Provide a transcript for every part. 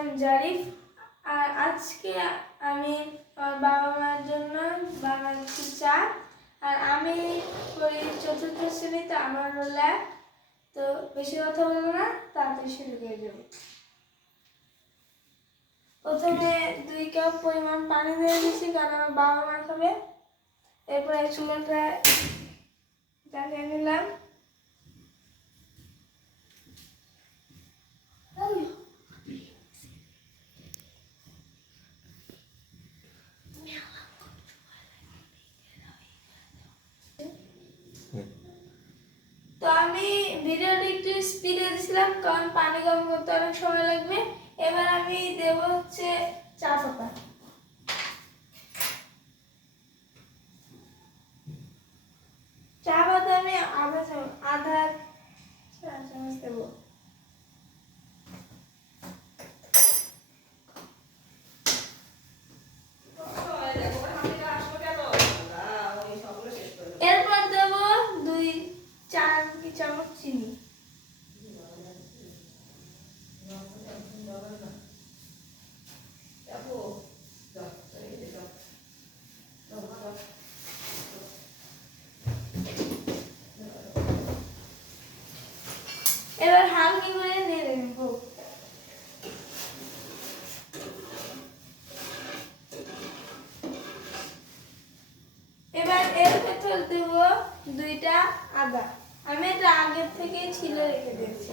নাম জারিফ। আর আজকে আমি আমার বাবা মার জন্য বানাচ্ছি চা। আর আমি পড়ি ৪র্থ শ্রেণীতে, আমার ল্যাব। তো বেশি কথা বলবো না, তাড়াতাড়ি শুরু করে দেবো। প্রথমে 2 কাপ পরিমাণ পানি দিয়ে দিচ্ছি, কারণ আমার বাবা মা খাবে। এরপরে চুলাটা জ্বালিয়ে নিলাম। তো আমি ভিডিওটি একটু স্পিডে দিয়েছিলাম, কারণ পানি গরম করতে অনেক সময় লাগবে। এবার আমি দেব হচ্ছে চা পাতা। চা পাতা আমি আধা চা চামচ দেবো। এরপর দেব 2-4 চামচ চিনি। এবার হালকা করে নেড়ে নেব। এবার এর ভেতর দেব 2টা আদা। আমি এটা আগের থেকে ছিলে রেখে দিয়েছি।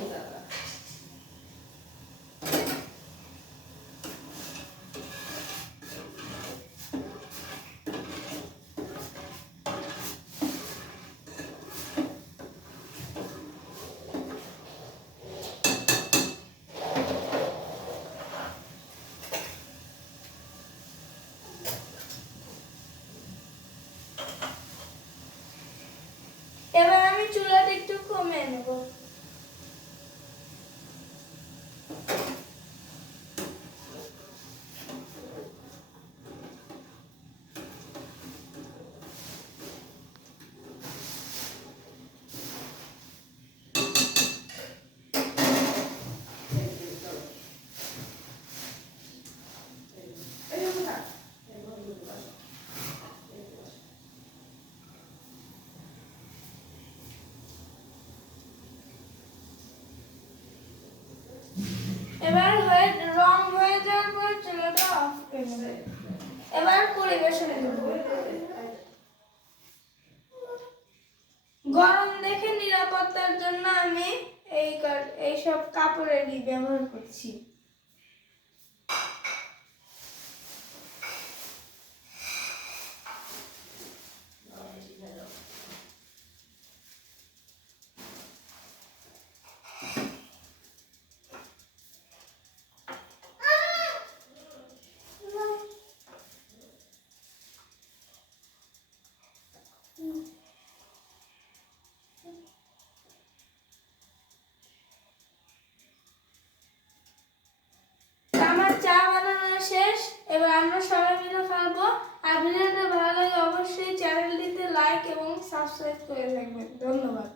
এবার আমি চুলাটা একটু কমিয়ে নেব। এবার রং হয়ে যাওয়ার পর চুলাটা অফ করে নেব। এবার পরিবেশনে দেব। গরম দেখে নিরাপত্তার জন্য আমি এইসব কাপড়ের ব্যবহার করছি। আমার চা বানানো শেষ। এবার আমরা সবাই মিলে খাবো। আর ভিডিওটা ভালো লাগে অবশ্যই চ্যানেলটিতে লাইক এবং সাবস্ক্রাইব করে রাখবেন। ধন্যবাদ।